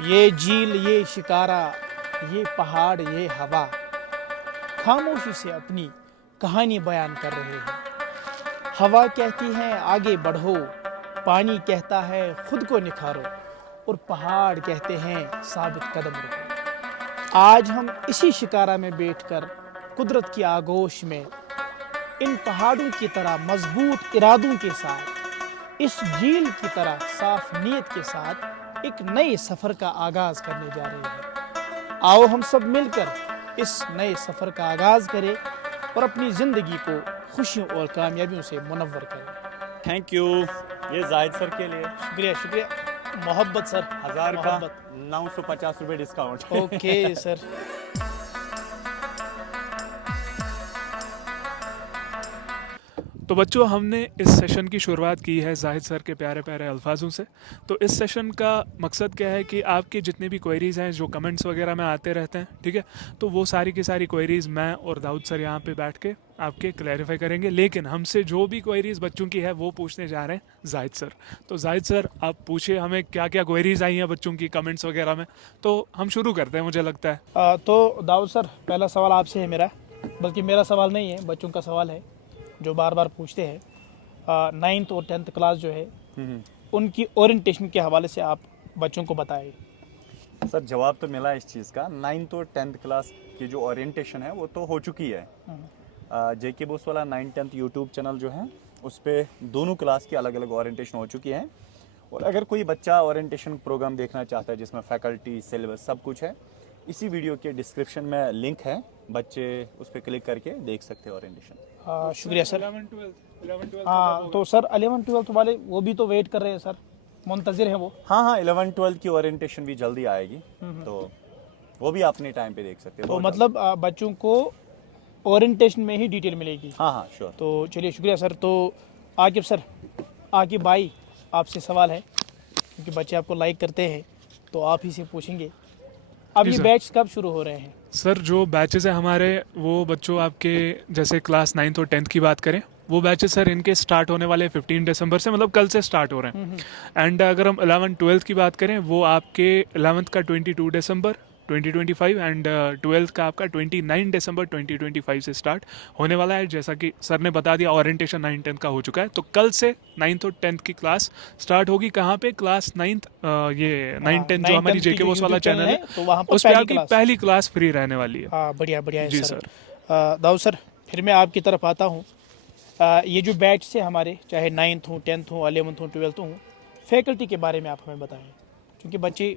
ये झील, ये शिकारा, ये पहाड़, ये हवा खामोशी से अपनी कहानी बयान कर रहे हैं। हवा कहती है आगे बढ़ो, पानी कहता है खुद को निखारो, और पहाड़ कहते हैं साबित कदम रहो। आज हम इसी शिकारा में बैठकर कुदरत की आगोश में इन पहाड़ों की तरह मजबूत इरादों के साथ, इस झील की तरह साफ नीयत के साथ एक नए सफ़र का आगाज़ करने जा रहे हैं। आओ हम सब मिलकर इस नए सफ़र का आगाज़ करें और अपनी ज़िंदगी को खुशियों और कामयाबियों से मुनव्वर करें। Thank you. ये जाहिद सर के लिए शुक्रिया शुक्रिया। मोहब्बत सर, 1000 का मोहब्बत। 950 रुपये डिस्काउंट। Okay sir. तो बच्चों, हमने इस सेशन की शुरुआत की है जाहिद सर के प्यारे प्यारे अल्फाजों से। तो इस सेशन का मकसद क्या है कि आपके जितने भी क्वेरीज़ हैं जो कमेंट्स वगैरह में आते रहते हैं, ठीक है, तो वो सारी की सारी क्वेरीज़ मैं और दाऊद सर यहाँ पे बैठ के आपके क्लैरिफाई करेंगे। लेकिन हमसे जो भी क्वेरीज़ बच्चों की है वो पूछने जा रहे हैं जाहिद सर। तो जाहिद सर, आप पूछिए हमें क्या क्या क्वेरीज़ आई हैं बच्चों की कमेंट्स वगैरह में। तो हम शुरू करते हैं, मुझे लगता है। तो दाऊद सर, पहला सवाल आपसे है मेरा, बल्कि मेरा सवाल नहीं है, बच्चों का सवाल है जो बार बार पूछते हैं। 9th और 10th क्लास जो है उनकी ओरिएंटेशन के हवाले से आप बच्चों को बताएं। सर, जवाब तो मिला इस चीज़ का। 9th और 10th क्लास की जो ओरिएंटेशन है वो तो हो चुकी है। जेके बोस वाला 9th-10th यूट्यूब चैनल जो है उस पर दोनों क्लास की अलग अलग ओरिएंटेशन हो चुकी है। और अगर कोई बच्चा ओरिएंटेशन प्रोग्राम देखना चाहता है जिसमें फैकल्टी, सिलेबस सब कुछ है, इसी वीडियो के डिस्क्रिप्शन में लिंक है, बच्चे उस पर क्लिक करके देख सकते हैं ओरिएंटेशन। शुक्रिया सर। हाँ, तो सर 11th-12th वाले वो भी तो वेट कर रहे हैं सर, मुंतज़िर हैं वो। हाँ हाँ, 11th-12th की ओरिएंटेशन भी जल्दी आएगी, तो वो भी अपने टाइम पे देख सकते हैं। तो मतलब बच्चों को ओरिएंटेशन में ही डिटेल मिलेगी। हाँ हाँ, श्योर। तो चलिए, शुक्रिया सर। तो आकिब सर, आकिब भाई, आपसे सवाल है, क्योंकि बच्चे आपको लाइक करते हैं तो आप ही से पूछेंगे। अब जी ये सर। बैच कब शुरू हो रहे हैं? सर, जो बैचेस हैं हमारे, वो बच्चों आपके जैसे क्लास 9th और 10th की बात करें, वो बैचेस सर इनके स्टार्ट होने वाले 15 दिसंबर से, मतलब कल से स्टार्ट हो रहे हैं। एंड अगर हम 11th-12th की बात करें, वो आपके 11th का 22 दिसंबर 2025 एंड 12th का आपका 29 दिसंबर 2025 से स्टार्ट होने वाला है। जैसा कि सर ने बता दिया, ओरिएंटेशन 9-10 का हो चुका है, तो कल से 9th और 10th की क्लास स्टार्ट होगी। कहाँ पे? क्लास 9th, ये 9-10 जो हमारी 9th-10th की जेके जो बॉस वाला यूट्यूब चैनल चैनल है, है, तो वहाँ पर उस पर पहली आपकी क्लास। पहली क्लास फ्री रहने वाली है। हाँ, बढ़िया बढ़िया है जी सर। सर। दाऊद सर, फिर मैं आपकी तरफ आता हूँ। ये जो बैच से हमारे, चाहे 9th हो, 10th हो, 11th हो, 12th हो, फैकल्टी के बारे में आप हमें बताएं, क्योंकि बच्चे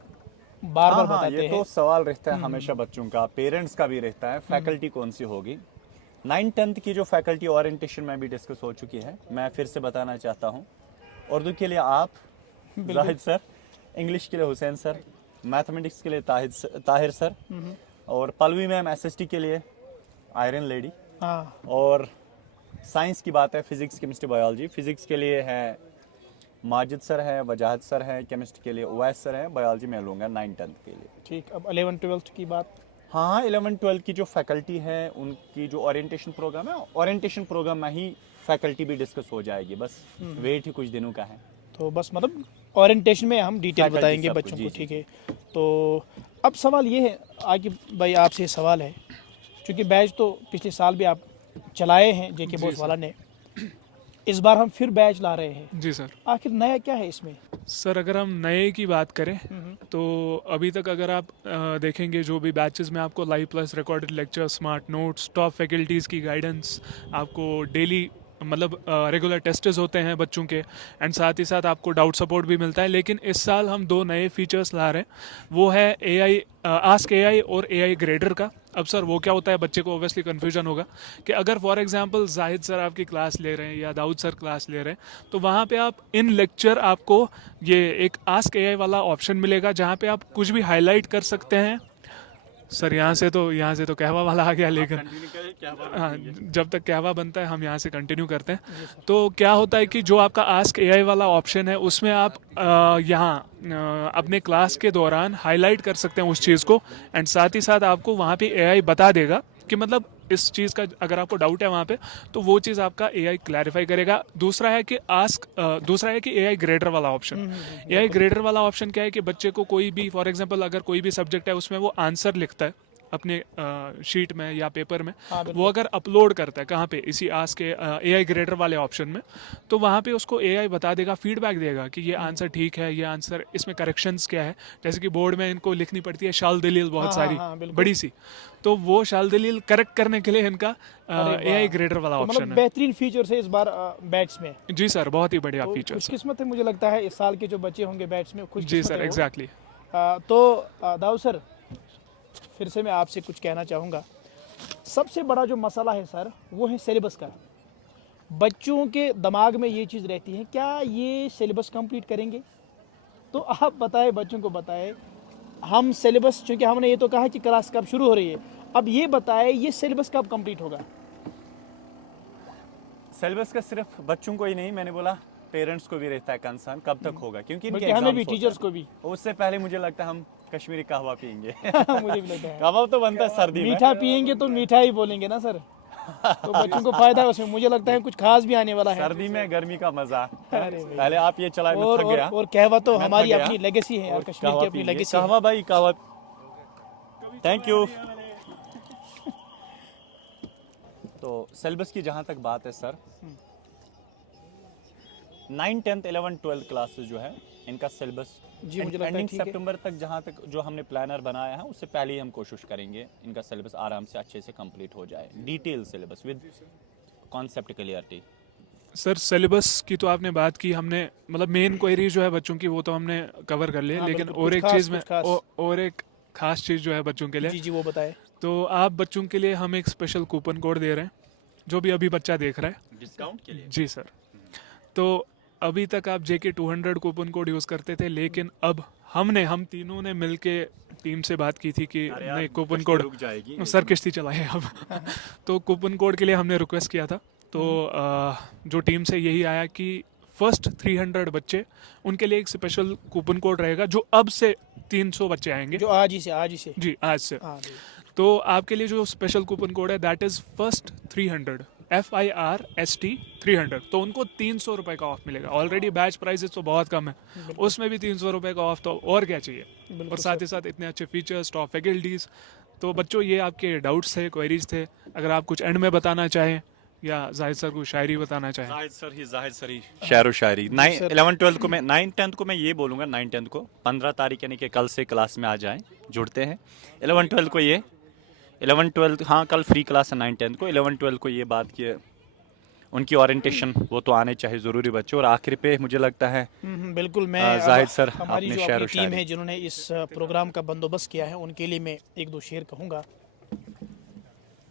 बार हाँ बार हाँ, बताते ये हैं। तो सवाल रहता है हमेशा बच्चों का, पेरेंट्स का भी रहता है, फैकल्टी कौन सी होगी। 9th-10th की जो फैकल्टी ओरिएंटेशन में भी डिस्कस हो चुकी है, मैं फिर से बताना चाहता हूँ। उर्दू के लिए आप, जाहिद सर, इंग्लिश के लिए हुसैन सर, मैथमेटिक्स के लिए ताहिर सर, और पलवी मैम एसएसटी के लिए आयरन लेडी, हाँ, और साइंस की बात है, फिजिक्स, केमिस्ट्री, बायोलॉजी, फिजिक्स के लिए है माजिद सर है, वजाहत सर है, केमिस्ट्री के लिए उवैस सर है, बायोलॉजी में लूँगा 9th-10th के लिए। ठीक। अब 11th-12th की बात। हाँ, 11th-12th की जो फैकल्टी है उनकी जो ओरिएंटेशन प्रोग्राम है, ओरिएंटेशन प्रोग्राम में ही फैकल्टी भी डिस्कस हो जाएगी, बस वेट ही कुछ दिनों का है। तो बस मतलब ओरिएंटेशन में हम डिटेल Faculty बताएंगे सब बच्चों कुछ, जी, को, जी, ठीक है। तो अब सवाल ये है आकिब भाई, आपसे सवाल है, क्योंकि बैच तो पिछले साल भी आप चलाए हैं जेके जी बॉस सर। वाला ने, इस बार हम फिर बैच ला रहे हैं। जी सर। आखिर नया क्या है इसमें? सर, अगर हम नए की बात करें, तो अभी तक अगर आप देखेंगे जो भी बैचेस में आपको live plus recorded lecture, smart notes, top faculties की गाइडेंस, आपको डेली मतलब रेगुलर टेस्ट्स होते हैं बच्चों के, एंड साथ ही साथ आपको डाउट सपोर्ट भी मिलता है। लेकिन इस साल हम दो नए फीचर्स ला रहे हैं, वो है एआई, आस्क एआई और एआई ग्रेडर का। अब सर वो क्या होता है, बच्चे को ओबियसली कन्फ्यूजन होगा कि अगर फॉर एग्जांपल जाहिद सर आपकी क्लास ले रहे हैं या दाऊद सर क्लास ले रहे हैं, तो वहाँ पे आप इन लेक्चर आपको ये एक आस्क एआई वाला ऑप्शन मिलेगा, जहाँ पे आप कुछ भी हाईलाइट कर सकते हैं। सर, यहाँ से तो कहवा वाला आ गया, लेकिन हाँ, जब तक कहवा बनता है हम यहाँ से कंटिन्यू करते हैं। तो क्या होता है कि जो आपका आस्क एआई वाला ऑप्शन है, उसमें आप यहाँ अपने क्लास के दौरान हाईलाइट कर सकते हैं उस चीज़ को, एंड साथ ही साथ आपको वहाँ पे एआई बता देगा कि मतलब इस चीज़ का अगर आपको डाउट है वहाँ पे, तो वो चीज़ आपका एआई क्लैरिफाई करेगा। दूसरा है कि एआई ग्रेडर वाला ऑप्शन। एआई ग्रेडर वाला ऑप्शन क्या है कि बच्चे को कोई भी, फॉर एग्जांपल अगर कोई भी सब्जेक्ट है उसमें वो आंसर लिखता है अपने शीट में या पेपर में, हाँ, वो अगर अपलोड करता है कहाँ पे, इसी आस्क के एआई ग्रेडर वाले ऑप्शन में, तो वहाँ पे उसको एआई बता देगा, फीडबैक देगा कि ये आंसर ठीक है, ये आंसर, इसमें करेक्शंस क्या है। जैसे कि बोर्ड में इनको लिखनी पड़ती है शाल दलील बहुत हाँ, सारी, हाँ, बिल्कुल। बड़ी सी, तो वो शाल दलील करेक्ट करने के लिए इनका अरे एआई वाह। ग्रेडर वाला तो ऑप्शन मतलब है। बेहतरीन फीचर्स है इस बार बैट्स में। जी सर, बहुत ही बढ़िया तो फीचर्स। खुशकिस्मत है, मुझे लगता है इस साल के जो बच्चे होंगे बैट्स में, जी खुशकिस्मत सर, है वो। एग्जैक्टली। तो दाऊद सर, फिर से मैं आपसे कुछ कहना चाहूँगा। सबसे बड़ा जो मसला है सर, वो है सिलेबस का। बच्चों के दिमाग में ये चीज़ रहती है, क्या ये सिलेबस कंप्लीट करेंगे? तो आप बताएं, बच्चों को बताएं, हम सिलेबस, चूँकि हमने ये तो कहा कि क्लास कब शुरू हो रही है, अब ये बताएं ये सिलेबस कब कंप्लीट होगा? सिलेबस का सिर्फ बच्चों को ही नहीं, मैंने बोला पेरेंट्स को भी रहता है कंसर्न कब तक होगा, क्योंकि इनके बल्कि हमें भी, एग्जाम्स होते टीचर्स हैं। को भी। उससे पहले मुझे लगता है हम कश्मीरी कहवा पियेंगे। मुझे भी लगता है कहवा तो बनता है सर्दी में। मीठा पियेंगे तो मीठा ही बोलेंगे ना सर, तो बच्चों को फायदा है उसमें। मुझे लगता है कुछ खास भी आने वाला है। सर्दी में गर्मी का मजा। अरे भाई। पहले आप ये चलाए, मैं थक गया। और कहवा तो मैं हमारी थक गया। अपनी लेगेसी है यार, और कश्मीर की कहवा अपनी पियेंगे। लेगेसी है। कहवा भाई, कहवा। Thank you. तो सिलेबस की जहाँ तक बात है सर, 9, 10, 11, 12 क्लासेस जो है इनका सिलेबस जी, मुझे लगता है एंडिंग ठीक है। सितंबर तक, जहाँ तक जो हमने प्लानर बनाया है उससे पहले ही हम कोशिश करेंगे इनका सिलेबस आराम से अच्छे से कंप्लीट हो जाए, detail syllabus with concept clarity. Sir syllabus की तो आपने बात की, हमने मतलब मेन क्वेरी जो है बच्चों की वो तो हमने कवर कर ली, हाँ, लेकिन बिल्कुल, और कुछ एक खास, चीज़ में कुछ खास। और एक खास चीज़ जो है बच्चों के लिए, जी वो बताए। तो आप बच्चों के लिए हम एक स्पेशल कूपन कोड दे रहे हैं, जो भी अभी बच्चा देख रहा है। डिस्काउंट के लिए? जी सर। तो अभी तक आप JK 200 कूपन कोड यूज़ करते थे, लेकिन अब हम तीनों ने मिलके टीम से बात की थी कि अरे यार, नहीं, कूपन कश्ती कोड रुक जाएगी। सर किश्ती चलाए अब। तो कूपन कोड के लिए हमने रिक्वेस्ट किया था, तो जो टीम से यही आया कि फर्स्ट 300 बच्चे, उनके लिए एक स्पेशल कूपन कोड रहेगा, जो अब से 300 बच्चे आएंगे। जो आज ही से। जी, आज से। हाँ जी। तो आपके लिए जो स्पेशल कूपन कोड है, दैट इज़ फर्स्ट 300, FIRST 300, तो उनको 300 रुपये का ऑफ मिलेगा। ऑलरेडी बैच प्राइसेस तो बहुत कम है, उसमें भी 300 रुपये का ऑफ, तो और क्या चाहिए। बिल्कुल और साथ ही साथ इतने अच्छे फीचर्स, टॉप फैकल्टीज़। तो बच्चों, ये आपके डाउट्स थे, क्वेरीज थे, अगर आप कुछ एंड में बताना चाहें या जाहिद सर को शायरी बताना चाहें। जाहिद सर ही शेर व शायरी। 11, 12 को मैं, 9, 10 को मैं ये बोलूँगा, 9, 10 को 15 तारीख यानी कि कल से क्लास में आ जाएं, जुड़ते हैं। 11, 12 को ये 11, 12, हाँ कल फ्री क्लास है 9, 10 को। 11, 12 को ये बात की उनकी ओरिएंटेशन वो तो आने चाहिए ज़रूरी बच्चे। और आखिर पे मुझे लगता है बिल्कुल, मैं जाहिद सर हमारी अपने जो शेर अपनी व टीम शायरी। है जिन्होंने इस प्रोग्राम का बंदोबस्त किया है, उनके लिए मैं एक दो शेर कहूँगा।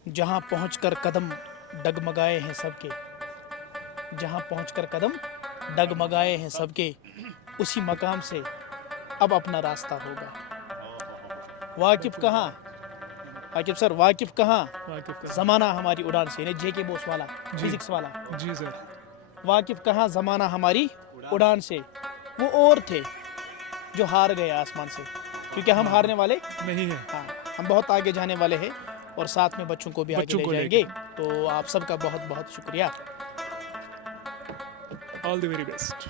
जहाँ पहुँचकर कदम डगमगाए हैं सबके, जहाँ पहुँचकर कदम डगमगाए हैं सबके, उसी मकाम से अब अपना रास्ता होगा। वाकिफ कहाँ, वाकिफ सर, वाकिफ कहाँ, वाकिफ का। ज़माना हमारी उड़ान से, यानी JK बोस वाला, फिजिक्स वाला। जी सर। वाकिफ कहाँ, ज़माना हमारी उड़ान से, वो और थे जो हार गए आसमान से, क्योंकि हम हारने वाले नहीं है। हाँ, हम बहुत आगे जाने वाले हैं और साथ में बच्चों को भी आगे बच्चों ले को जाएंगे। तो आप सबका बहुत बहुत शुक्रिया। All the very best.